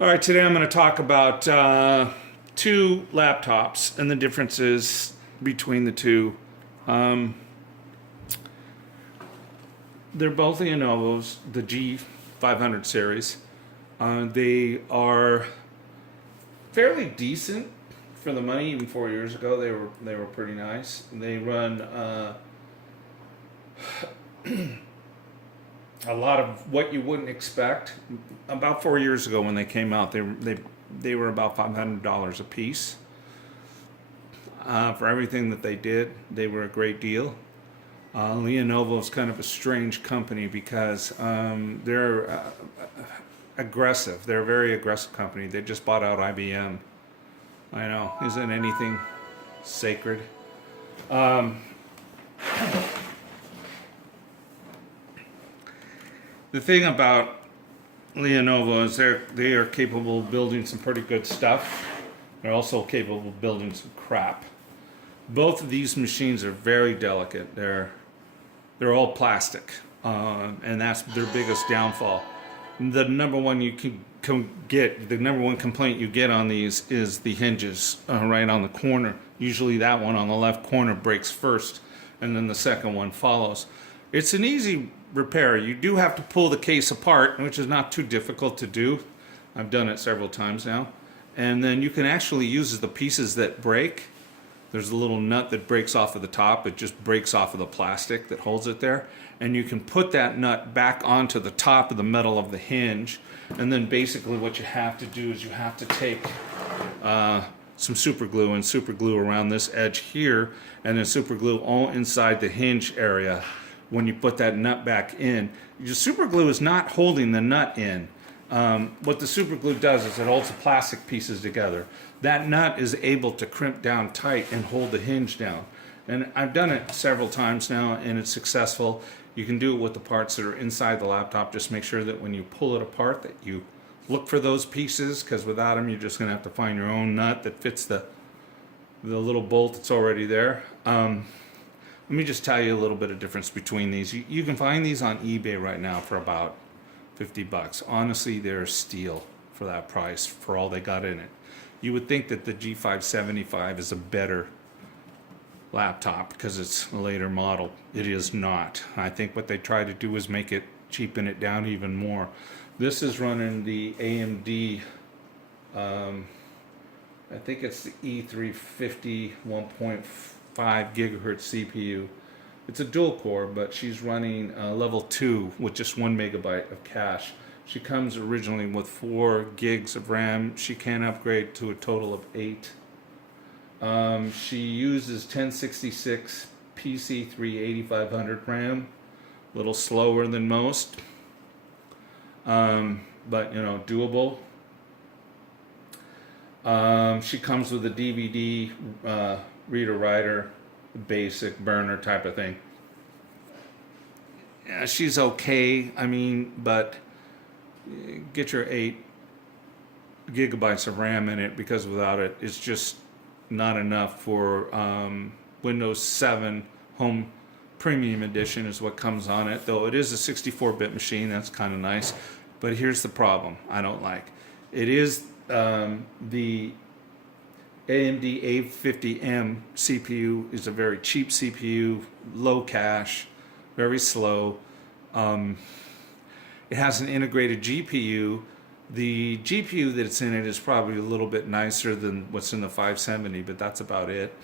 All right, today I'm going to talk about two laptops and the differences between the two. Um, they're both Lenovo's, the G500 series. They are fairly decent for the money. Even 4 years ago, they were pretty nice. They run a lot of what you wouldn't expect. About 4 years ago, when they came out, they were about $500 a piece. For everything that they did, they were a great deal. Lenovo is kind of a strange company because they're aggressive. They're a very aggressive company. They just bought out IBM. I know, isn't anything sacred? Um, the thing about Lenovo is they are capable of building some pretty good stuff. They're also capable of building some crap. Both of these machines are very delicate. They're all plastic, and that's their biggest downfall. The number one the number one complaint you get on these is the hinges right on the corner. Usually that one on the left corner breaks first, and then the second one follows. It's an easy repair. You do have to pull the case apart, which is not too difficult to do. I've done it several times now. And then you can actually use the pieces that break. There's a little nut that breaks off of the top. It just breaks off of the plastic that holds it there. And you can put that nut back onto the top of the metal of the hinge. And then basically what you have to do is you have to take some super glue and super glue around this edge here, and then super glue all inside the hinge area. When you put that nut back in, your super glue is not holding the nut in. What the super glue does is it holds the plastic pieces together. That nut is able to crimp down tight and hold the hinge down. And I've done it several times now, and it's successful. You can do it with the parts that are inside the laptop. Just make sure that when you pull it apart that you look for those pieces, because without them you're just going to have to find your own nut that fits the little bolt that's already there. Let me just tell you a little bit of difference between these. You can find these on eBay right now for about $50. Honestly, they're steel for that price, for all they got in it. You would think that the G575 is a better laptop because it's a later model. It is not. I think what they try to do is make it cheapen it down even more. This is running the AMD, I think it's the E350 1.5 gigahertz CPU. It's a dual core, but she's running level 2 with just 1 megabyte of cache. She comes originally with 4 gigs of RAM. She can upgrade to a total of 8. She uses 1066 PC3 8500 RAM, a little slower than most, but doable. She comes with a DVD reader writer, basic burner type of thing. Yeah, she's okay. I mean, but get your 8 gigabytes of RAM in it, because without it, it's just not enough for Windows 7 Home Premium Edition is what comes on it. Though it is a 64-bit machine, that's kind of nice. But here's the problem I don't like. It is the AMD A50M CPU is a very cheap CPU, low cache, very slow. It has an integrated GPU. The GPU that's in it is probably a little bit nicer than what's in the 570, but that's about it.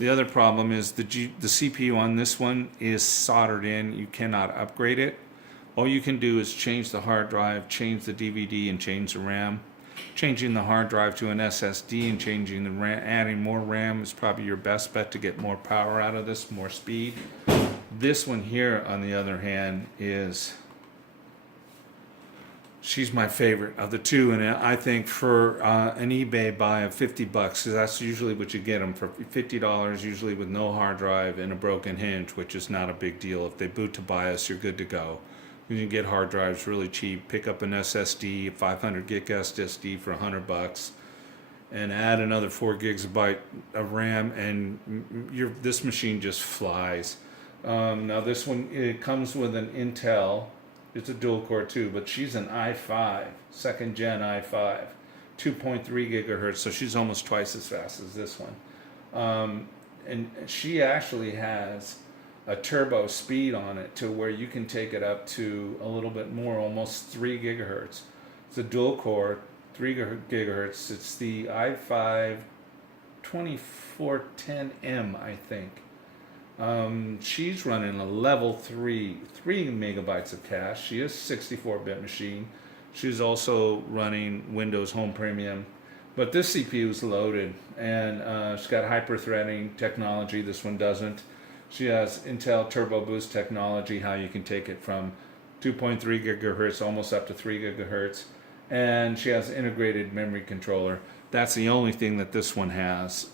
The other problem is the CPU on this one is soldered in. You cannot upgrade it. All you can do is change the hard drive, change the DVD, and change the RAM. Changing the hard drive to an SSD and changing the RAM, adding more RAM is probably your best bet to get more power out of this, more speed. This one here, on the other hand, she's my favorite of the two, and I think for an eBay buy of $50, because that's usually what you get them for, $50, usually with no hard drive and a broken hinge, which is not a big deal. If they boot to BIOS, you're good to go. You can get hard drives really cheap. Pick up an SSD, a 500 gig SSD for $100, and add another 4 gigabyte of RAM, and this machine just flies. Now this one, it comes with an Intel It's a dual core too, but she's an i5, second gen i5, 2.3 gigahertz, so she's almost twice as fast as this one. And she actually has a turbo speed on it to where you can take it up to a little bit more, almost 3 gigahertz. It's a dual core, 3 gigahertz. It's the i5 2410M, I think. She's running a level 3 megabytes of cache. She is 64-bit machine. She's also running Windows Home Premium. But this CPU is loaded, and she's got hyper-threading technology. This one doesn't. She has Intel Turbo Boost technology, how you can take it from 2.3 gigahertz almost up to 3 gigahertz. And she has integrated memory controller. That's the only thing that this one has.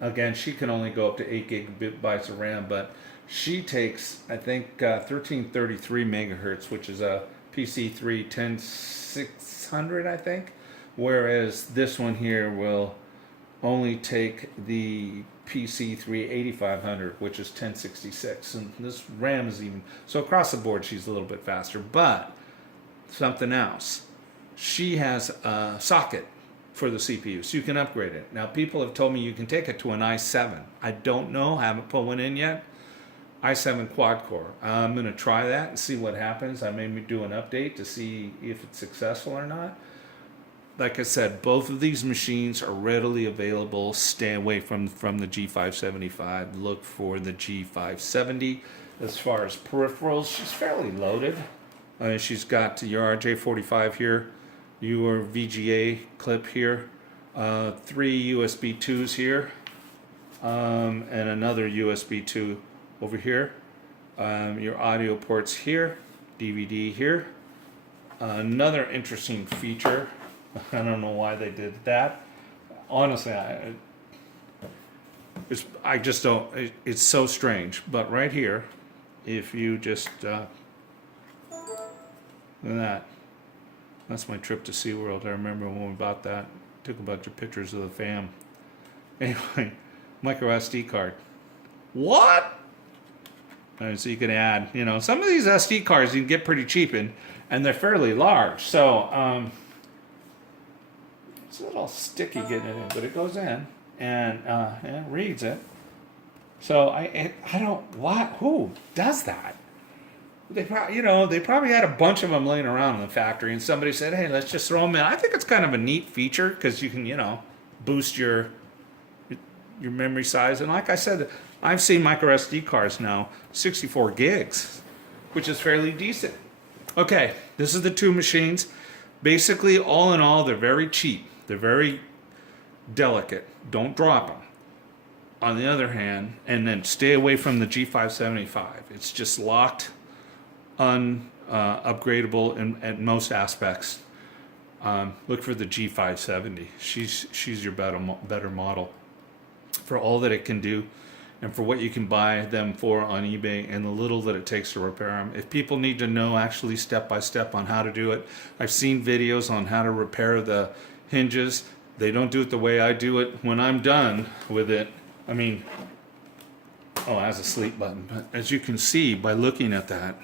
Again, she can only go up to 8 gigabytes of RAM, but she takes, I think, 1333 megahertz, which is a PC3 10600, I think. Whereas this one here will only take the PC3 8500, which is 1066. And this RAM is even, so across the board, she's a little bit faster. But something else, she has a socket for the CPU, so you can upgrade it. Now, people have told me you can take it to an i7. I don't know, haven't put one in yet. i7 quad core. I'm going to try that and see what happens. I may do an update to see if it's successful or not. Like I said, both of these machines are readily available. Stay away from the G575. Look for the G570. As far as peripherals, she's fairly loaded. She's got your RJ45 here, your VGA clip here, 3 USB 2s here, and another USB 2 over here. Your audio ports here, DVD here. Another interesting feature, I don't know why they did that. Honestly, I just don't, it's so strange. But right here, if you just, look at that. That's my trip to SeaWorld. I remember when we bought that. Took a bunch of pictures of the fam. Anyway, micro SD card. What? So you can add, you know, some of these SD cards you can get pretty cheap and they're fairly large. So it's a little sticky getting it in, but it goes in and it reads it. So I don't, what? Who does that? They probably, you know, they probably had a bunch of them laying around in the factory, and somebody said, "Hey, let's just throw them in." I think it's kind of a neat feature because you can, you know, boost your memory size. And like I said, I've seen micro SD cards now, 64 gigs, which is fairly decent. Okay, this is the two machines. Basically, all in all, they're very cheap. They're very delicate. Don't drop them. On the other hand, and then stay away from the G575. It's just locked, upgradable in most aspects. Look for the G570. She's your better model for all that it can do and for what you can buy them for on eBay and the little that it takes to repair them. If people need to know actually step by step on how to do it, I've seen videos on how to repair the hinges. They don't do it the way I do it. When I'm done with it, I mean, oh, it has a sleep button, but as you can see by looking at that,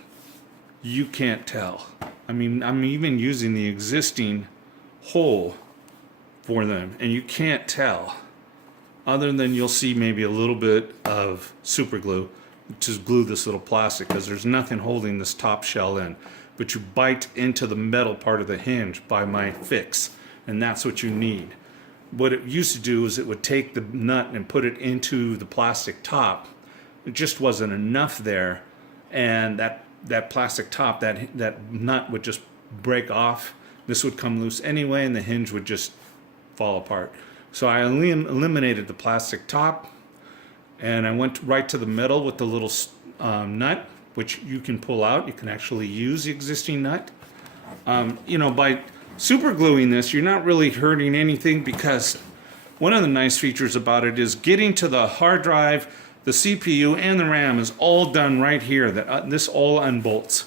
you can't tell. I mean, I'm even using the existing hole for them, and you can't tell. Other than you'll see maybe a little bit of super glue to glue this little plastic, because there's nothing holding this top shell in. But you bite into the metal part of the hinge by my fix, and that's what you need. What it used to do is it would take the nut and put it into the plastic top. It just wasn't enough there, and that plastic top, that nut would just break off. This would come loose anyway, and the hinge would just fall apart. So I eliminated the plastic top, and I went right to the metal with the little nut, which you can pull out. You can actually use the existing nut. You know, by super gluing this, you're not really hurting anything, because one of the nice features about it is getting to the hard drive, the CPU, and the RAM is all done right here. That this all unbolts.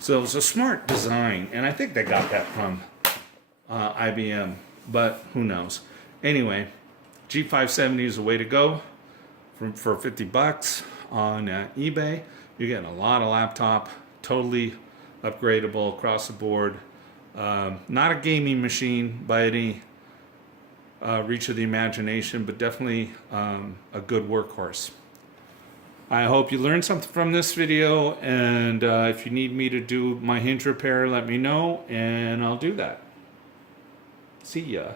So it's a smart design, and I think they got that from IBM, but who knows. Anyway, G570 is the way to go for $50 on eBay. You're getting a lot of laptop totally upgradable across the board. Not a gaming machine by any reach of the imagination, but definitely a good workhorse. I hope you learned something from this video, and if you need me to do my hinge repair, let me know, and I'll do that. See ya.